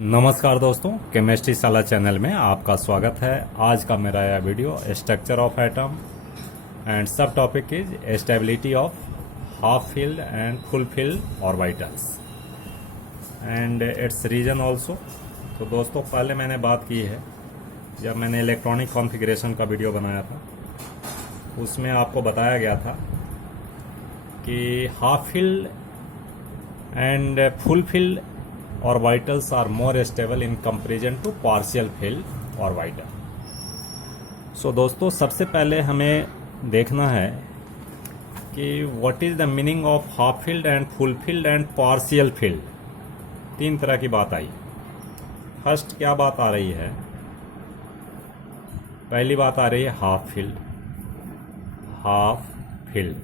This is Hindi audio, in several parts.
नमस्कार दोस्तों, केमिस्ट्री साला चैनल में आपका स्वागत है। आज का मेरा यह video structure of atom and subtopic is stability of half filled and full filled orbitals and its reason also. तो दोस्तों, पहले मैंने बात की है जब मैंने इलेक्ट्रॉनिक कॉन्फ़िगरेशन का वीडियो बनाया था, उसमें आपको बताया गया था कि half filled and full field orbitals are more stable in comparison to partial filled orbital. So दोस्तों, सबसे पहले हमें देखना है कि what is the meaning of half filled and full filled and partial filled। तीन तरह की बात आई। फर्स्ट क्या बात आ रही है? पहली बात आ रही है हाफ फिल्ड।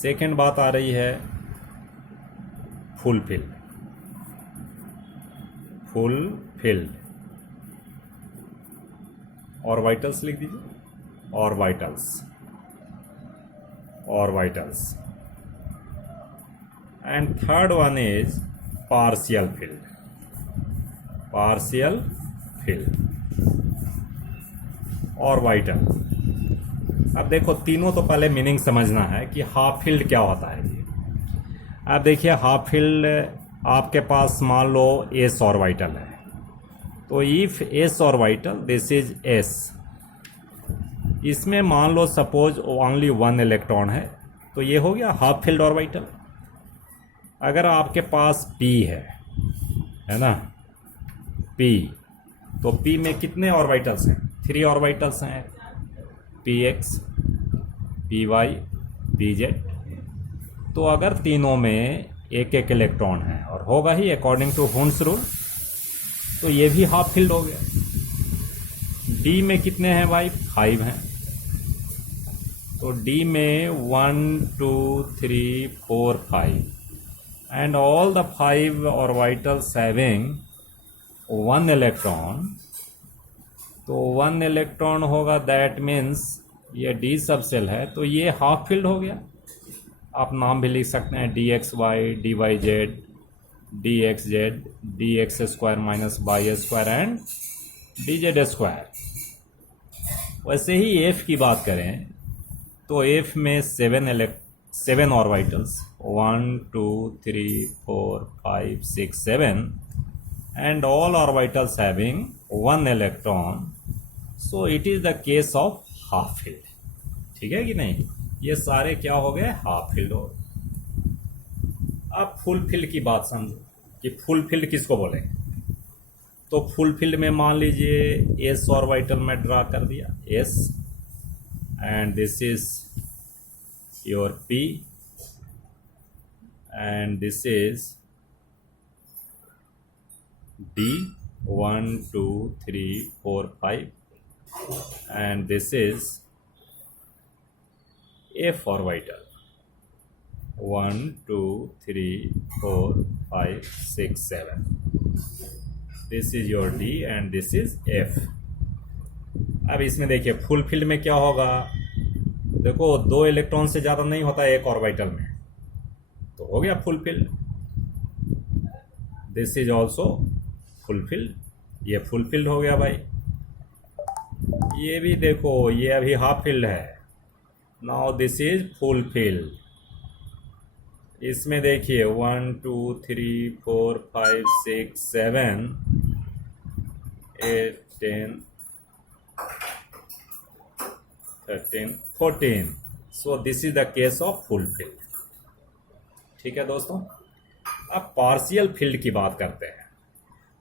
सेकेंड बात आ रही है फुल फिल्ड। ऑर्बिटल्स लिख दीजिए, orbitals. And third one is partial field orbital. अब देखो, तीनों तो पहले मीनिंग समझना है कि हाफ फिल्ड क्या होता है। अब देखिए, हाफ फील्ड आपके पास मान लो एस ऑर्बिटल है, तो if S orbital this is S, इसमें मान लो सपोज ओनली वन इलेक्ट्रॉन है, तो ये हो गया हाफ फील्ड ऑर्बिटल। अगर आपके पास पी है ना, पी, तो पी में कितने ऑर्बिटल्स हैं? 3 ऑर्बिटल्स हैं, p x, p y, p z. तो अगर तीनों में एक एक इलेक्ट्रॉन है, और होगा ही अकॉर्डिंग टू हुन्स रूल, तो ये भी हाफ फील्ड हो गया। डी में कितने हैं भाई? 5 हैं, तो डी में 1 2 3 4 5 and all the 5 orbitals having 1 electron. तो 1 इलेक्ट्रॉन होगा, दैट मीन्स ये डी सबसेल है, तो ये हाफ फील्ड हो गया। आप नाम भी लिख सकते हैं, d x y, d y z, d x z, d x square minus y square and d z square. वैसे ही एफ की बात करें तो एफ में 7 orbitals, 1 2 3 4 5 6 7 and all orbitals having 1 electron, so it is the case of half field. ठीक है कि नहीं? ये सारे क्या हो गए? हाफ फील्ड हो गए। अब फुल फील्ड की बात समझो कि फुल फील्ड किसको बोलेंगे। तो फुल फील्ड में मान लीजिए एस ऑर्बिटल में ड्रा कर दिया, S, and this is your P and this is D, 1 2 3 4 5 and this is F orbital, 1 2 3 4 5 6 7. This is your D and this is F. अब इसमें देखिए फुल फील्ड में क्या होगा। देखो, 2 इलेक्ट्रॉन से ज़्यादा नहीं होता एक ऑर्बिटल में, तो हो गया full field. This is also full field, ये फुल फील्ड हो गया भाई। ये भी देखो, ये अभी हाफ फील्ड है। Now this is full field. इसमें देखिए 1 2 3 4 5 6 7 8 10 13 14, so this is the case of full field. ठीक है दोस्तों, अब पार्शियल फील्ड की बात करते हैं।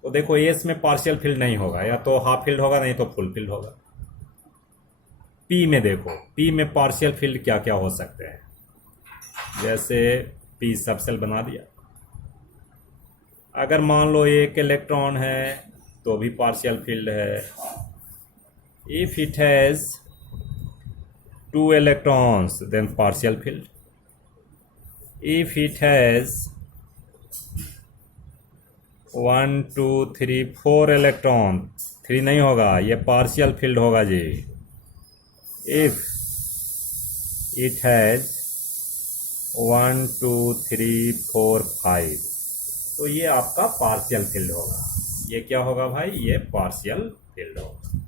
तो देखो, एस में पार्शियल फील्ड नहीं होगा, या तो हाफ फील्ड होगा नहीं तो फुल फील्ड होगा। पी में देखो, पी में पार्शियल फील्ड क्या क्या हो सकते हैं। जैसे पी सबसेल बना दिया, अगर मान लो एक इलेक्ट्रॉन है तो भी पार्शियल फील्ड है। If it has 2 electrons then partial filled. If it has 1 2 3 4 electron, 3 नहीं होगा, ये पार्शियल फील्ड होगा जी। If it has 1 2 3 4 5 तो ये आपका पार्शियल फील्ड होगा। ये क्या होगा भाई? ये पार्शियल फील्ड होगा।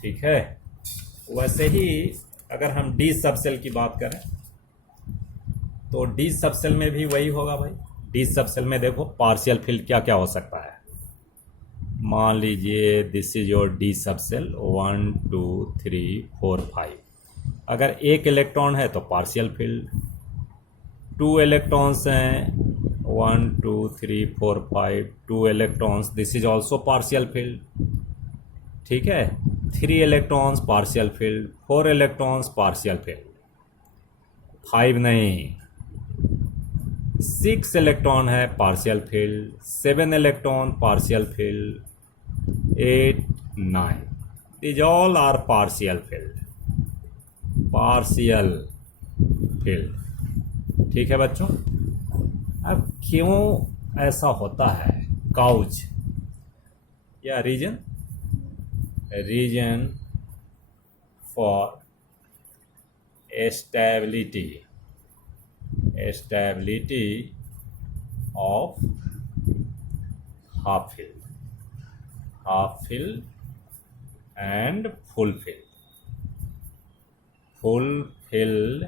ठीक है। वैसे ही अगर हम डी सबसेल की बात करें तो डी सबसेल में भी वही होगा भाई। डी सबसेल में देखो पार्शियल फील्ड क्या क्या हो सकता है। मान लीजिए this is your D subshell 1 2 3 4 5। अगर एक इलेक्ट्रॉन है तो पार्शियल फील्ड, 2 इलेक्ट्रॉन्स हैं 1 2 3 4 5, 2 electrons, this is also partial field. ठीक है। 3 electrons partial field, 4 electrons partial field, 5 नहीं, 6 इलेक्ट्रॉन है partial field, 7 electron partial field, 8 9, these all are partial field। ठीक है बच्चों। अब क्यों ऐसा होता है? काउच या reason for stability of half filled and full filled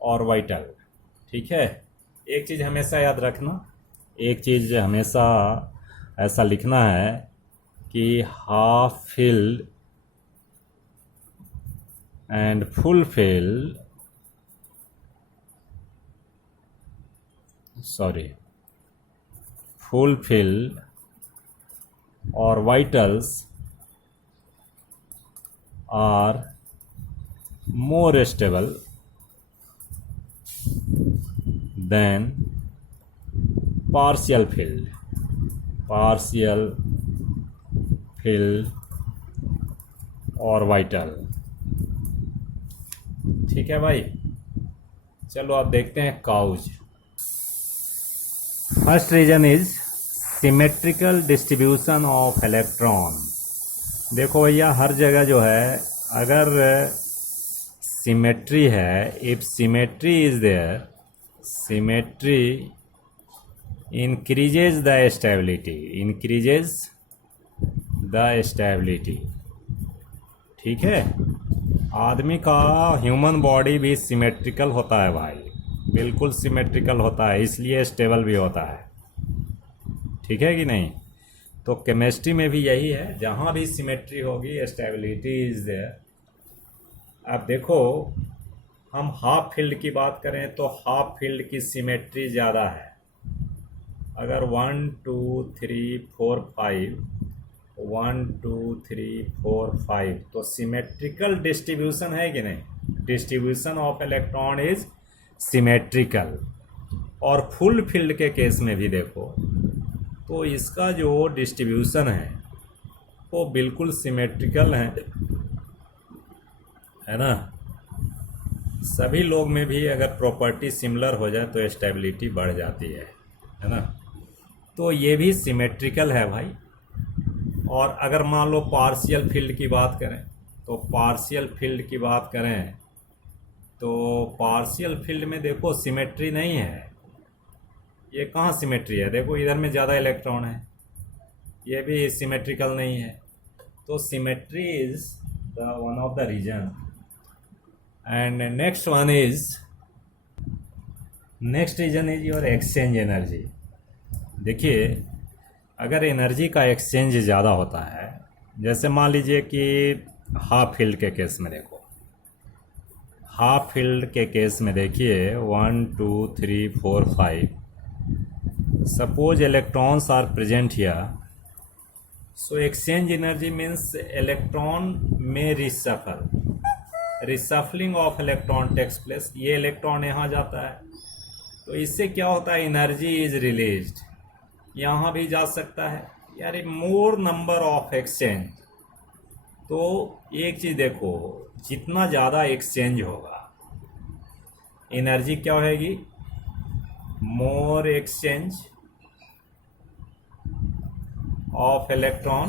orbital. ठीक है। एक चीज़ हमेशा याद रखना, एक चीज़ हमेशा ऐसा लिखना है कि half filled and full filled, full filled orbitals are more stable than partial filled orbital. ठीक है भाई। चलो अब देखते हैं काउच। First reason is symmetrical distribution of electron. देखो भैया हर जगह जो है अगर सिमेट्री है, if symmetry is there, symmetry increases the stability. ठीक है। आदमी का ह्यूमन बॉडी भी सिमेट्रिकल होता है भाई, बिल्कुल सिमेट्रिकल होता है, इसलिए स्टेबल भी होता है। ठीक है कि नहीं? तो केमिस्ट्री में भी यही है, जहाँ भी सिमेट्री होगी स्टेबिलिटी इज देयर। अब देखो हम हाफ फील्ड की बात करें तो हाफ फील्ड की सिमेट्री ज़्यादा है। अगर 1 2 3 4 5, 1 2 3 4 5 तो सिमेट्रिकल डिस्ट्रीब्यूशन है कि नहीं? Distribution of electron is symmetrical. और फुल फील्ड के केस में भी देखो तो इसका जो डिस्ट्रीब्यूशन है वो बिल्कुल सिमेट्रिकल है ना। सभी लोग में भी अगर प्रॉपर्टी सिमिलर हो जाए तो स्टेबिलिटी बढ़ जाती है ना। तो ये भी सिमेट्रिकल है भाई। और अगर मान लो पार्शियल फील्ड की बात करें तो पार्शियल फील्ड में देखो सिमेट्री नहीं है। ये कहाँ सिमेट्री है? देखो इधर में ज़्यादा इलेक्ट्रॉन है, ये भी सिमेट्रिकल नहीं है। तो symmetry is the one of the reason. And next reason is your exchange energy. देखिए अगर एनर्जी का एक्सचेंज ज़्यादा होता है, जैसे मान लीजिए कि हाफ फील्ड के केस में देखो, हाफ फील्ड के केस में देखिए 1 2 3 4 5, suppose electrons are present here, so exchange energy means electron may reshuffling of electron takes place। ये इलेक्ट्रॉन यहाँ जाता है तो इससे क्या होता है? एनर्जी इज रिलीज्ड, यहाँ भी जा सकता है यार, मोर नंबर ऑफ एक्सचेंज। तो एक चीज़ देखो, जितना ज़्यादा एक्सचेंज होगा एनर्जी क्या होगी? More exchange of electron,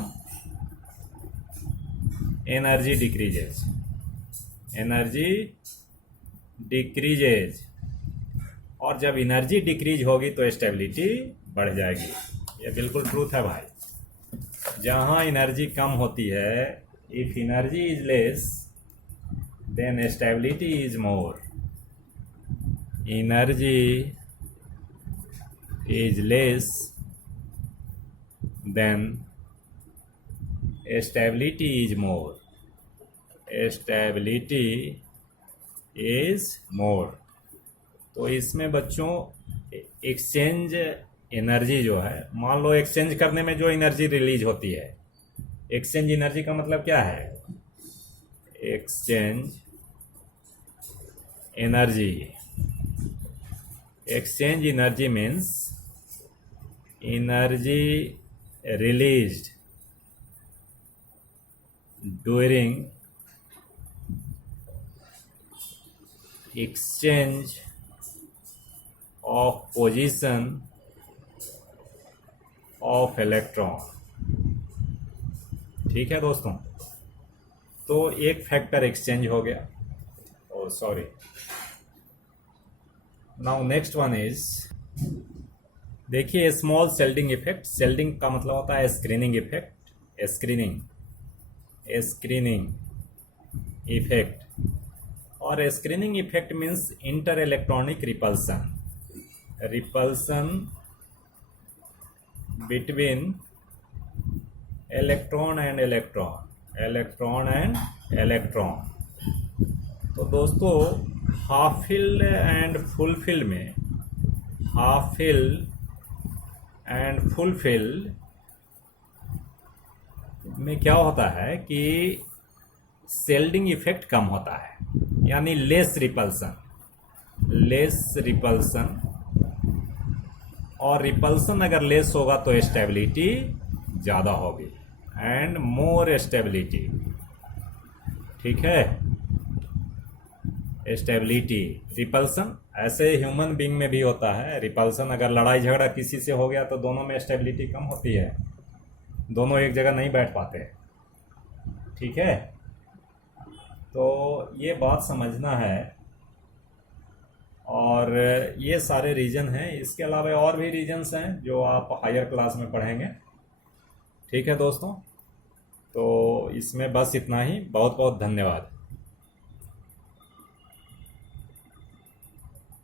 energy decreases और जब एनर्जी डिक्रीज होगी तो स्टेबिलिटी बढ़ जाएगी। ये बिल्कुल ट्रूथ है भाई। जहाँ एनर्जी कम होती है, if energy is less than stability is more. Energy is less then stability is more। stability is more। तो इसमें बच्चों एक्सचेंज एनर्जी जो है, मान लो एक्सचेंज करने में जो एनर्जी रिलीज होती है, एक्सचेंज एनर्जी का मतलब क्या है? Exchange energy, exchange energy means energy released during exchange of position of electron। ठीक है दोस्तों, तो एक फैक्टर एक्सचेंज हो गया। Oh sorry, now next one is, देखिए स्मॉल सेल्डिंग इफेक्ट। सेल्डिंग का मतलब होता है स्क्रीनिंग इफेक्ट, स्क्रीनिंग इफेक्ट। और screening effect means inter electronic repulsion, repulsion between electron and electron, electron and electron. तो दोस्तों half filled and full filled में, half filled and full filled में क्या होता है कि सेल्डिंग इफेक्ट कम होता है, यानी लेस रिपल्सन, लेस रिपल्सन। और रिपल्सन अगर लेस होगा तो स्टेबिलिटी ज़्यादा होगी, एंड मोर स्टेबिलिटी। ठीक है, स्टेबिलिटी, रिपल्सन। ऐसे ह्यूमन बीइंग में भी होता है रिपल्सन। अगर लड़ाई झगड़ा किसी से हो गया तो दोनों में स्टेबिलिटी कम होती है, दोनों एक जगह नहीं बैठ पाते। ठीक है, तो ये बात समझना है। और ये सारे रीजन हैं, इसके अलावा और भी रीजन्स हैं जो आप हायर क्लास में पढ़ेंगे। ठीक है दोस्तों, तो इसमें बस इतना ही। बहुत बहुत धन्यवाद।